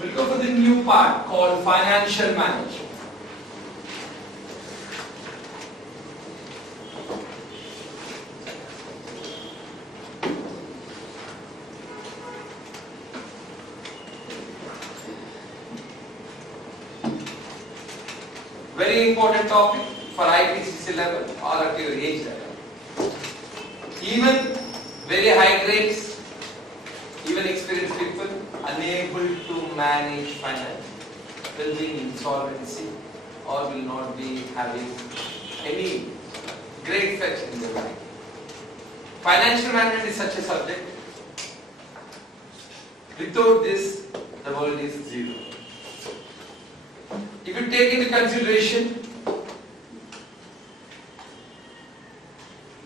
We'll go for the new part called financial management. Very important topic for IPCC level or at your age level. Even very high grades, even experienced people unable to manage finance will be in insolvency or will not be having any great fetch in their life. Financial management is such a subject. Without this, the world is zero. If you take into consideration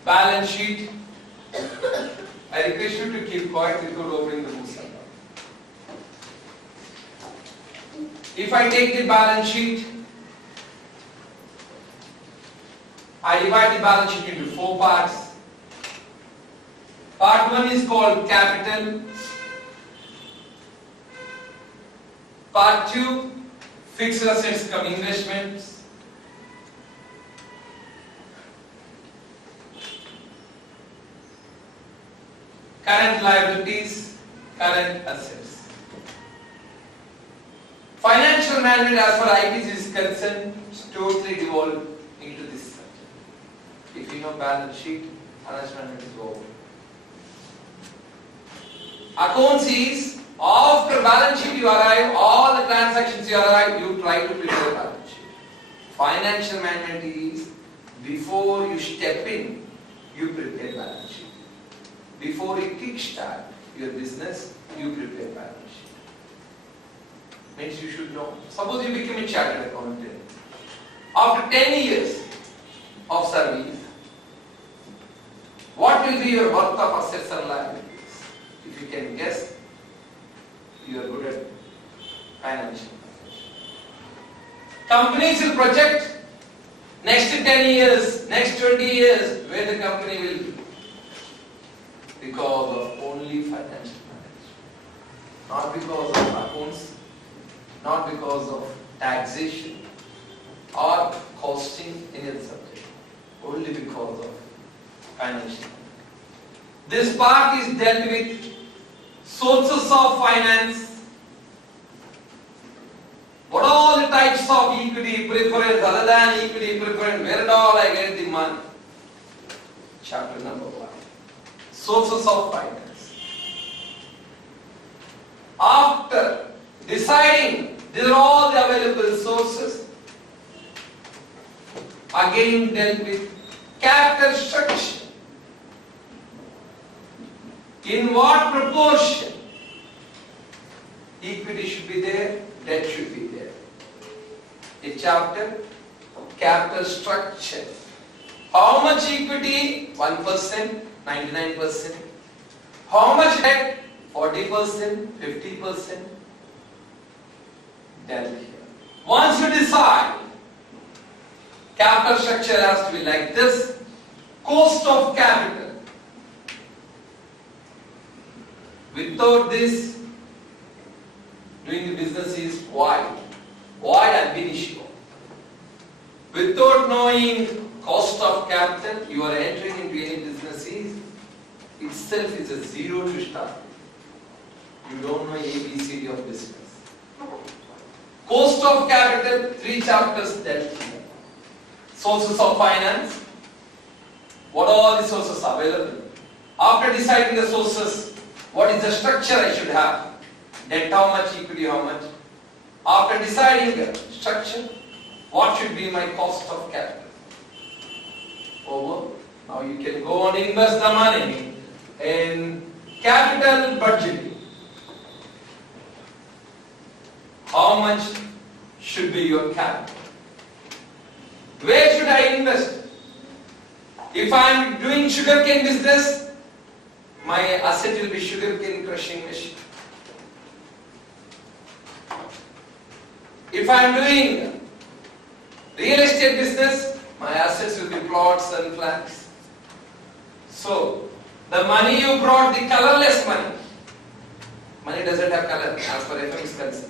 balance sheet, I request you to keep quiet without opening the books. If I take the balance sheet, I divide the balance sheet into 4 parts. Part 1 is called capital. Part 2, fixed assets cum investments. Current liabilities, current assets. Financial management as far as IPCC is concerned is totally devolved into this subject. If you know balance sheet, financial management is over. Accounts is after balance sheet you arrive, all the transactions you arrive, you try to prepare balance sheet. Financial management is before you step in, you prepare balance sheet. Before you kickstart your business, you prepare balance sheet. Means you should know. Suppose you become a chartered accountant. After 10 years of service, what will be your worth of assets and liabilities? If you can guess, you are good at financial management. Companies will project next 10 years, next 20 years, where the company will be. Because of only financial management. Not because of accounts, not because of taxation or costing any other subject. Only because of financial management. This part is dealt with sources of finance. What are all the types of equity, preference, other than equity, preference, where at all I get the money? Chapter number 1. Sources of finance. After deciding these are all the available sources, again dealt with capital structure. In what proportion equity should be there, debt should be there. A chapter, capital structure. How much equity? 1%, 99%. How much debt? 40%, 50%. Dealt here. Once you decide, capital structure has to be like this. Cost of capital. Without this, doing the business is void and initial. Without knowing cost of capital, you are entering into any business itself is a zero to start. You don't know ABCD of business. Cost of capital, 3 chapters dealt here. Sources of finance. What are all the sources available? After deciding the sources, what is the structure I should have? Debt how much, equity how much? After deciding the structure, what should be my cost of capital? Over. Now you can go and invest the money in capital budgeting. How much should be your capital? Where should I invest? If I am doing sugarcane business, my asset will be sugarcane crushing machine. If I am doing real estate business, my assets will be plots and flats. So, the money you brought, the colorless money doesn't have color as far as FM is concerned.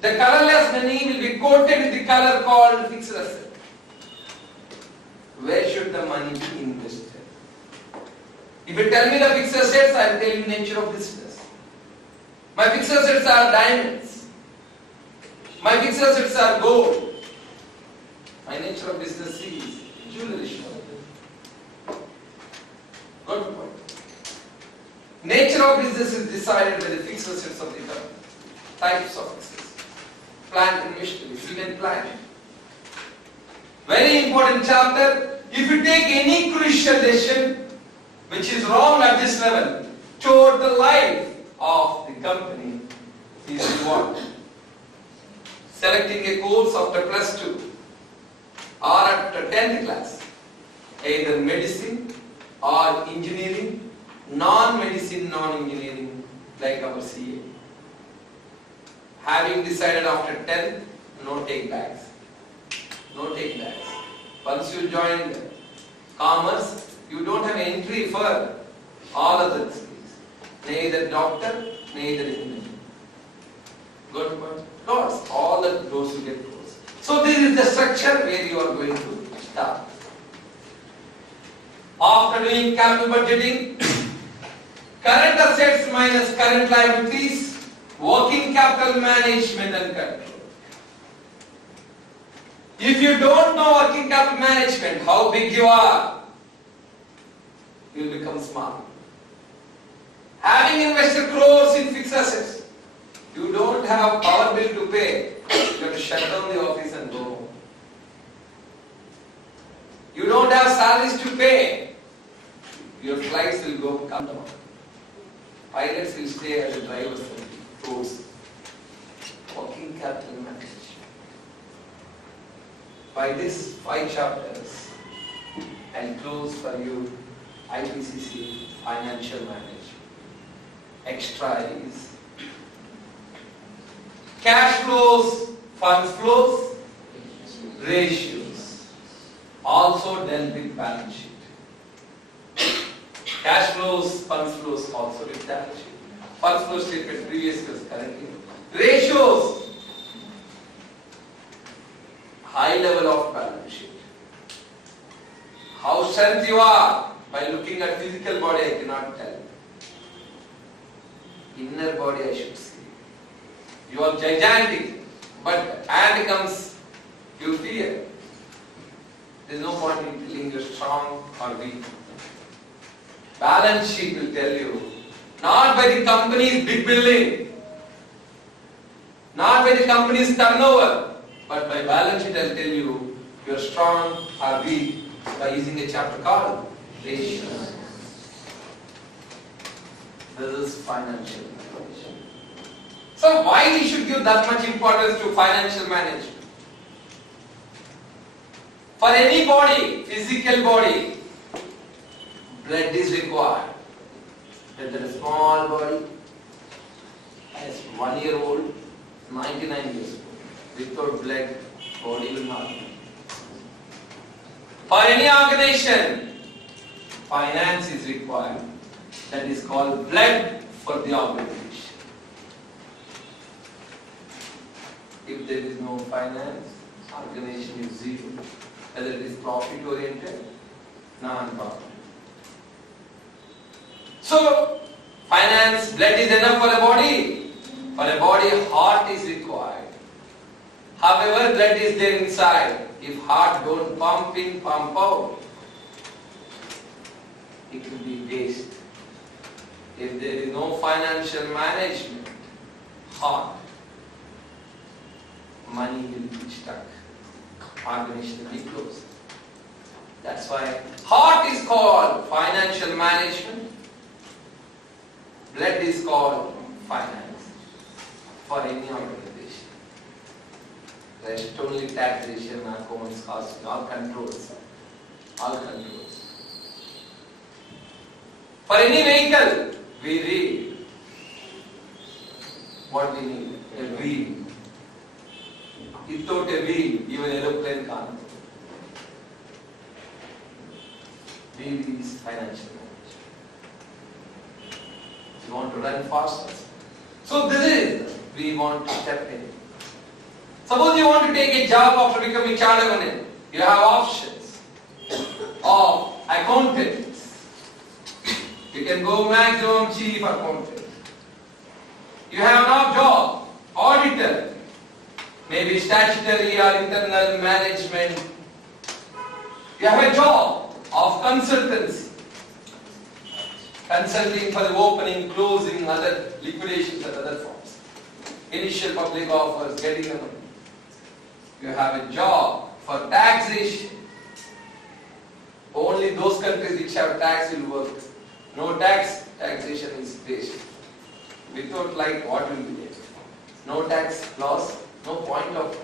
The colorless money will be coated with the color called fixed asset. Where should the money be invested? If you tell me the fixed assets, I will tell you nature of business. My fixed assets are diamonds. My fixed assets are gold. My nature of business is jewelry shop. Good point. Nature of business is decided by the fixed assets of the company. Types of assets. Plant and machinery, seed and plant. Very important chapter. If you take any crucial decision which is wrong at this level toward the life of the company is what? Selecting a course after +2 or after 10th class, either medicine or engineering, non-medicine, non-engineering, like our CA. Having decided after 10th, no take backs. No take backs. Once you join commerce, you don't have entry for all other things. Neither doctor, neither engineer. Good point. Doors. All the doors you get closed. So this is the structure where you are going to start. After doing capital budgeting, current assets minus current liabilities, working capital management and control. If you don't know working capital management, how big you are, you will become small. Having invested crores in fixed assets, you don't have power bill to pay. You have to shut down the office and go home. You don't have salaries to pay. Your flights will come down. Pilots will stay as the drivers of the roads. Working capital management. By this 5 chapters, I'll close for you IPCC financial management. Extra is cash flows, funds flows, ratios. Also dealt with balance sheet. Cash flows, funds flows also with balance sheet. Funds flow statement previous years currently. Ratios. High level of balance sheet. How strength you are by looking at physical body I cannot tell. Inner body I should see. You are gigantic, but hand comes, you fear. There is no point in telling you are strong or weak. Balance sheet will tell you, not by the company's big building, not by the company's turnover, but by balance sheet I will tell you, you are strong or weak by using a chapter called ratios. This is financial management. So why we should give that much importance to financial management? For any body, physical body, blood is required. Whether a small body, as 1 year old, 99 years old, without blood, body will not be. For any organization, finance is required. That is called blood for the organization. If there is no finance, organization is zero. Whether it is profit oriented, non-profit. So, finance, blood is enough for a body. For a body, heart is required. However, blood is there inside. If heart don't pump in, pump out, it will be waste. If there is no financial management, heart, money will be stuck. Organization will be closed. That's why heart is called financial management. Blood is called finance for any organization. Rest only taxation, accounts, costing, all controls. All controls. For any vehicle, we read what we need. A wheel. Without a wheel, even aeroplane can't. Wheel is financial management. You want to run faster. So this is, we want to step in. Suppose you want to take a job after becoming chartered accountant. You have options of accountant. You can go maximum chief accountant. You have now job, auditor, maybe statutory or internal management. You have a job of consultancy, consulting for the opening, closing, other liquidations and other forms. Initial public offers, getting the money. You have a job for taxation. Only those countries which have tax will work. No taxation is based. Without like what will be there? No tax laws, no point of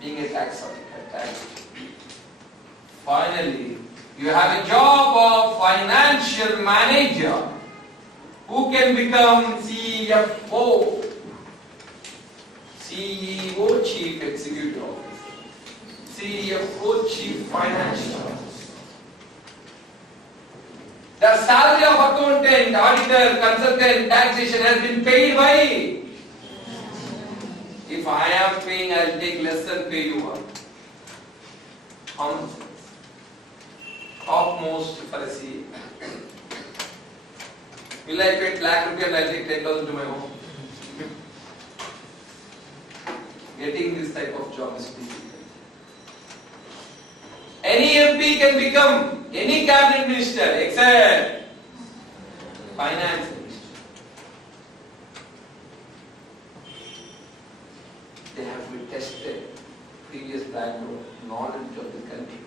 being a tax auditor. Finally, you have a job of financial manager who can become CFO, CEO, Chief Executive Officer, CFO, Chief Financial Officer. The salary of accountant, auditor, consultant, taxation has been paid by. If I am paying, I will take less than pay you one. Common sense. Topmost for a CA. Will I pay lakh rupees and I will take 10,000 to my home? Getting this type of job is difficult. Any MP can become any cabinet minister except finance minister. They have to be tested, previous background, knowledge of the country,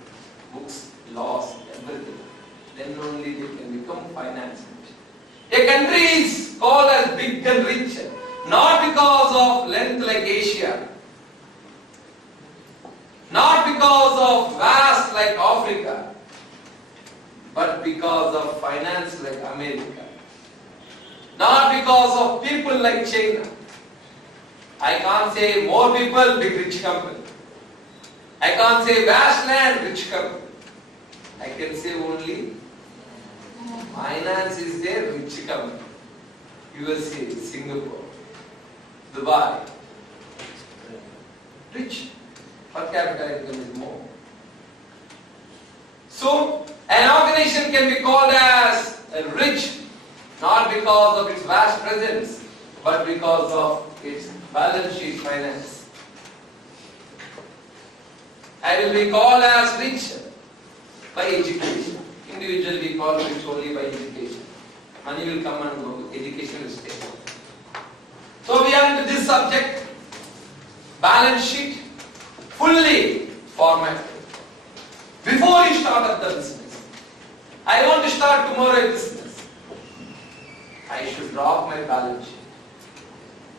books, laws, everything. Then only they can become finance minister. A country is called as big and rich, not because of length like Asia, not because of vast like Africa, but because of finance like America. Not because of people like China. I can't say more people, big rich company. I can't say vast land, rich company. I can say only finance is there, rich company. USA, Singapore, Dubai. Rich. Per capita income is more. So, an organization can be called as rich, not because of its vast presence, but because of its balance sheet finance. I will be called as rich by education. Individual we call rich only by education. Money will come and go, education will stay. So we are into this subject, balance sheet, fully formatted. Before you start up the business, I want to start tomorrow a business. I should drop my balance sheet.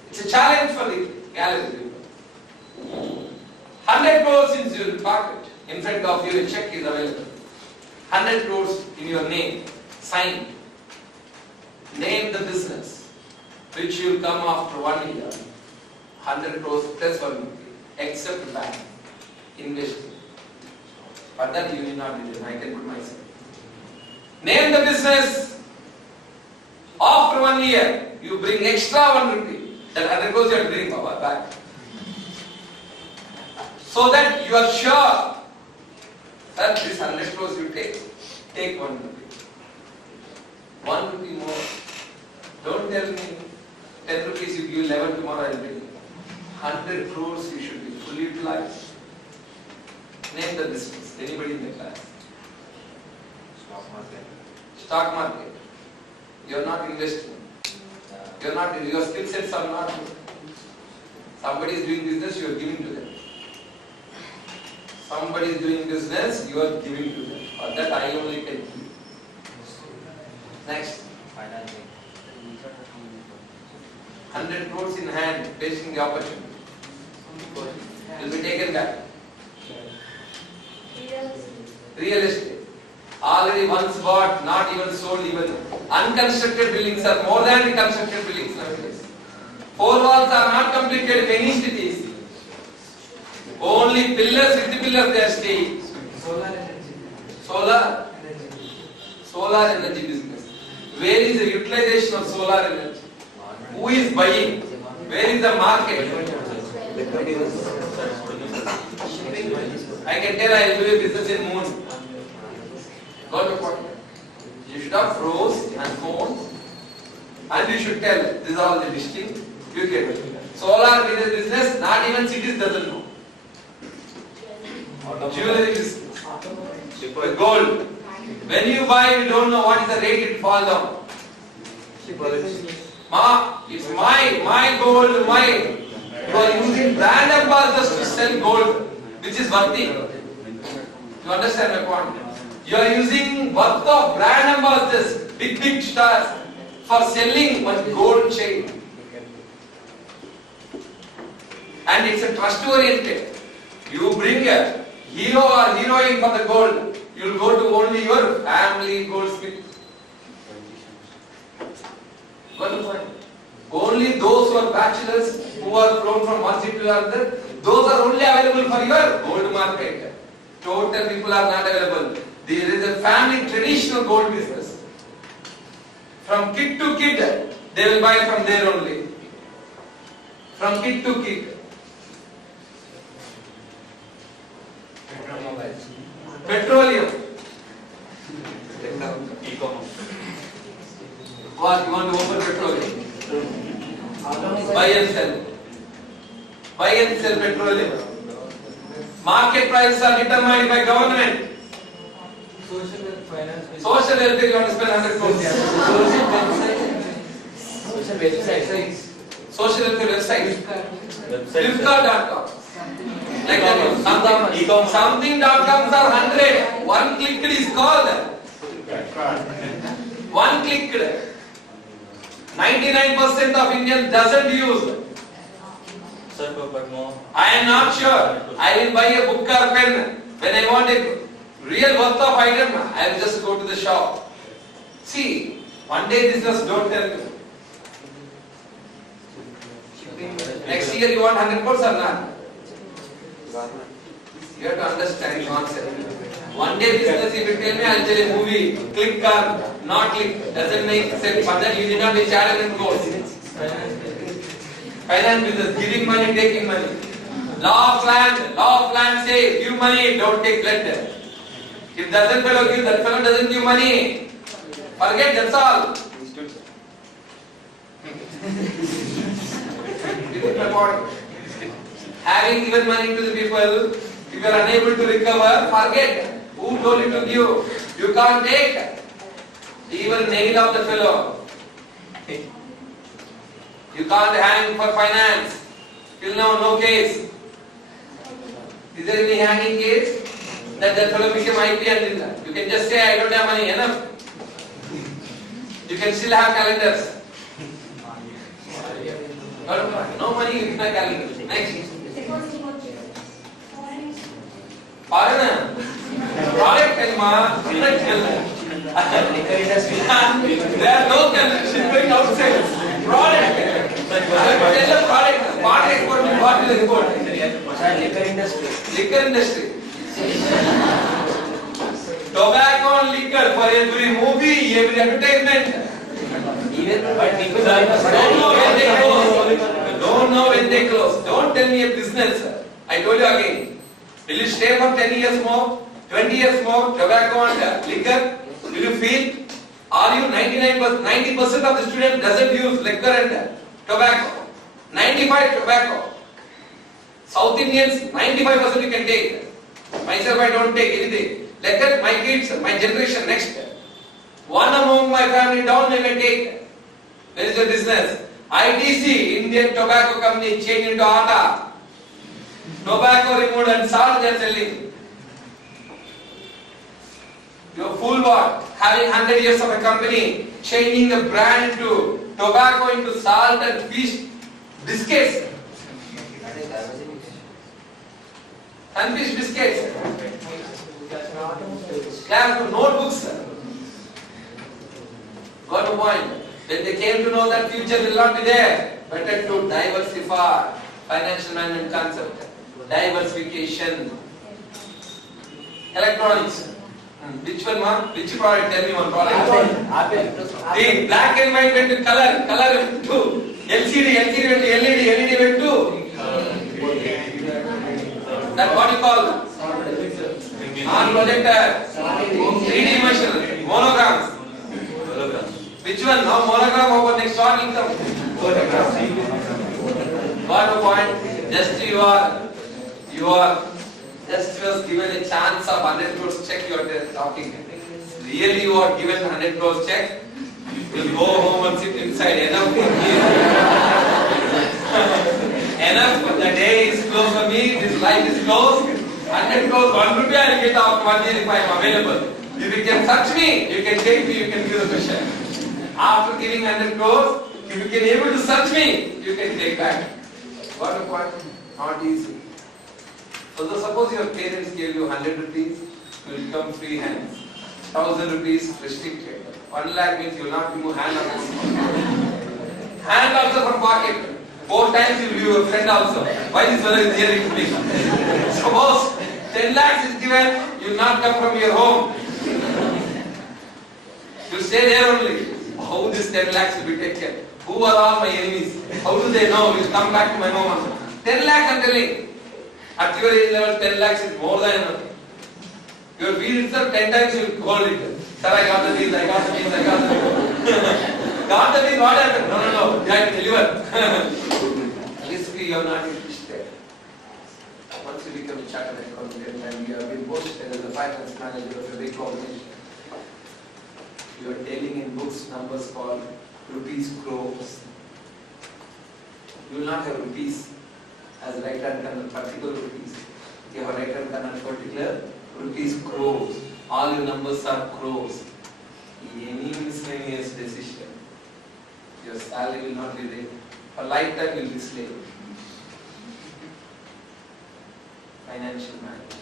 It's a challenge for the gallery people. 100 crores in your pocket, in front of you a check is available. 100 crores in your name, signed. Name the business, which will come after 1 year. 100 crores plus 1 rupee, except bank, investing. But that you need not do, I can put myself. Name the business. After 1 year, you bring extra 1 rupee. That 100 crores you have to bring back. So that you are sure that this 100 crores you take 1 rupee. 1 rupee more. Don't tell me 10 rupees you give 11 tomorrow I will bring. 100 crores you should be fully utilized. Name the business. Anybody in the class? Stock market. Stock market. You are not investing. You are not. Your skill sets are not. Somebody is doing business, you are giving to them. Somebody is doing business, you are giving to them. For that I only can give. Next. Financing. 100 crores in hand, facing the opportunity. Will be taken back. Real estate. Already once bought, not even sold even. Unconstructed buildings are more than the constructed buildings nowadays. 4 walls are not completed in many cities. Only pillars with the pillars they are staying. Solar energy business. Where is the utilization of solar energy? Who is buying? Where is the market? I can tell I will do a business in moon. Got the point? You should have pros and cons, and you should tell these are all the distinct. You get it. Solar business, not even cities doesn't know. Jewelry business. Gold. When you buy, you don't know what is the rate it fall down. It's my gold, you are using brand ambassadors to sell gold, which is worthy. You understand my point? You are using worth of brand ambassadors, big stars, for selling one gold chain. And it's a trust oriented. You bring a hero or heroine for the gold, you will go to only your family goldsmith. Got the point? Only those who are bachelors, who are flown from one city to another, those are only available for your gold market. Total people are not available. There is a family traditional gold business. From kid to kid, they will buy from there only. From kid to kid. Petroleum. What you want to open petroleum? Buy and sell. Buy and sell petroleum. Market prices are determined by government. Social welfare, you want to spend 100 crores. Social welfare website. Flipkart.com. Like that. Something.coms are 100. One clicked is called. One clicked. 99% of Indians doesn't use. I am not sure. I will buy a book or pen. When I want a real worth of item, I will just go to the shop. See, one day business, don't tell me. Next year you want 100 crores or not? You have to understand the concept. One day business, if you tell me, I will tell a movie, click or not click, doesn't make sense. But then you did not be chartered in course. Finance business, giving money, taking money. Law of land says, give money, don't take blood. If doesn't fellow give, that fellow doesn't give money. Forget, that's all. This is my point. Having given money to the people, if you are unable to recover, forget. Who told you to give? You can't take. Even nail of the fellow. You can't hang for finance. Till now, no case. Is there any hanging case? That fellow became IP and you can just say, I don't have money, enough. You can still have calendars. No money in my calendar. Next. Foreigner. Product Elma. There are no shipping outside. Product. Tell the product. What export? What will export? Liquor industry. Tobacco and liquor for every movie, every advertisement. But people don't know when they close. Don't know when they close. Don't tell me a business. I told you again. Will you stay for 10 years more, 20 years more, tobacco and liquor? Will you feel? Are you 90% of the students doesn't use liquor and tobacco? 95 tobacco. South Indians, 95% you can take. Myself, I don't take anything. Let that my kids, my generation next. One among my family down they may take. There is a business. ITC, Indian Tobacco Company, changed into atta. Tobacco removed and salt they are selling. You are fool what? Having 100 years of a company, changing the brand to tobacco into salt and fish biscuits. And fish biscuits. Class to notebooks. Got a point. When they came to know that future will not be there, better to diversify. Financial management concept. Diversification. Electronics. Which one, ma? Which product? Tell me one product. The black and white went to color. Color went to LCD. LCD went to LED. LED went to. That's what you call better? 3D version. Monograms. Which one? Now monogram over next one will come. Got a point? Just you was given a chance of 100 crores check, you are talking. Really you are given 100 crores check, you'll go home and sit inside. Enough, the day is closed for me, this life is closed. 100 crores, 1 rupee I will get after 1 year if I am available. If you can touch me, you can take me, you can give the question. After giving 100 crores, if you can able to search me, you can take back. What a point? Not easy. So suppose your parents gave you 100 rupees, you will become free hands. 1000 rupees restricted. 1 lakh means you will not remove hand also. Hand also from pocket. 4 times you will give your friend also. Why this fellow is hearing me? Suppose 10 lakhs is given, you will not come from your home. You stay there only. How this 10 lakhs will be taken? Who are all my enemies? How do they know? You come back to my home. 10 lakhs I am telling. At your age level, 10 lakhs is more than enough. Your bill itself 10 times you will hold it. Sir, I got the bill, I got the bill, I got the bill. Got the bill, what happened? No, you have to deliver. At least you have not reached there. Once you become a chartered accountant and you have been posted as a finance manager of a big organization, you are telling in books numbers called rupees crores. You will not have rupees as right hand corner, particular rupees. You have right hand corner, particular rupees crores. All your numbers are crores. Any miscellaneous decision, your salary will not be there. For lifetime you will be slave. Financial management.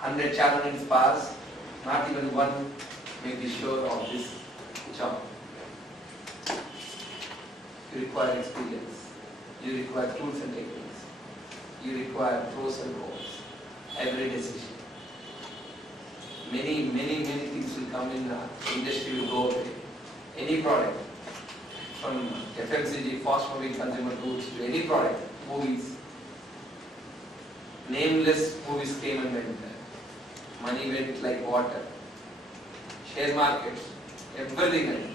100 challenges pass, not even one may be sure of this job. You require experience. You require tools and techniques. You require pros and cons. Every decision. Many things will come in the industry will go away. Any product, from FMCG, fast moving consumer goods to any product, movies. Nameless movies came and went. Money went like water. Share markets, everything went.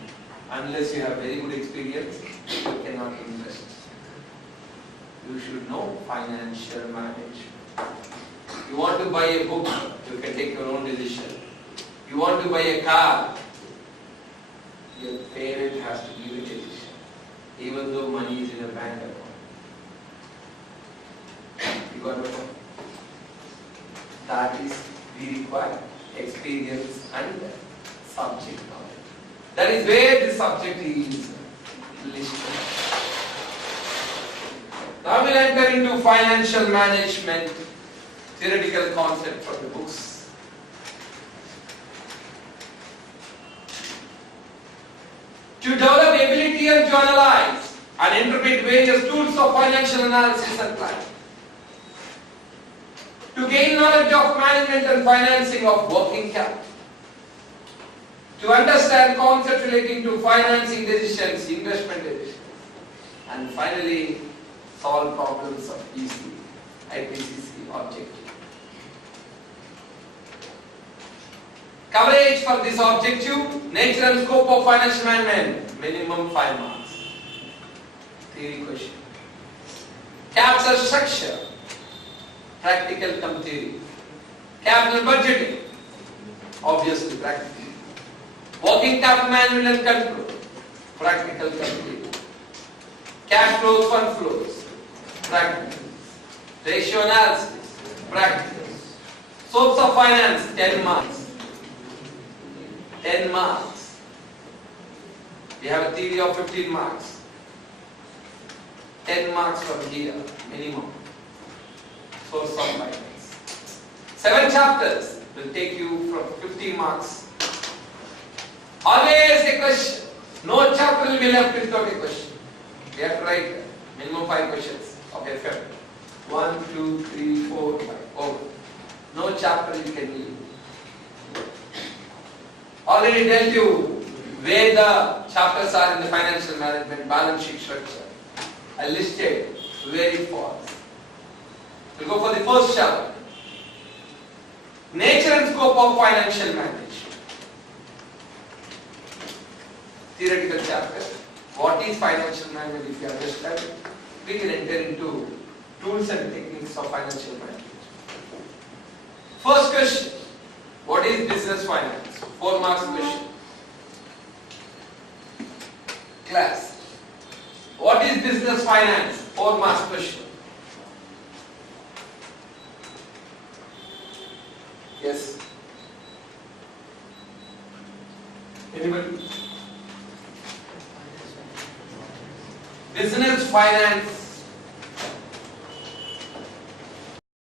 Unless you have very good experience, you cannot invest. You should know financial management. You want to buy a book, you can take your own decision. You want to buy a car, your parent has to give a decision, even though money is in a bank account. You got it? That is, we require experience and subject knowledge. That is where the subject is listed. Now we'll enter into financial management theoretical concept from the books. To develop ability and to analyze and interpret various tools of financial analysis and planning. To gain knowledge of management and financing of working capital. To understand concepts relating to financing decisions, investment decisions. And finally, solve problems of IPCC objective. Coverage for this objective, nature and scope of financial management, minimum 5 marks. Theory question. Capital structure, practical come theory. Capital budgeting, obviously practical. Working capital management and control, practical come theory. Cash flows, fund flows, practical. Ratio analysis, practical. Source of finance, 10 marks. 10 marks. We have a theory of 15 marks. 10 marks from here, minimum. Source of finance. 7 chapters will take you from 50 marks. Always a question. No chapter will be left without a question. We have to write minimum 5 questions of FM. 1, 2, 3, 4, 5. Over. No chapter you can leave. Already tell you where the chapters are in the financial management, balance sheet structure. I listed where it falls. We'll go for the first chapter. Nature and scope of financial management. Theoretical chapter. What is financial management? If you understand it, we can enter into tools and techniques of financial management. First question. What is business finance? 4 marks question. Class. What is business finance? 4 marks question. Yes. Anybody? Business finance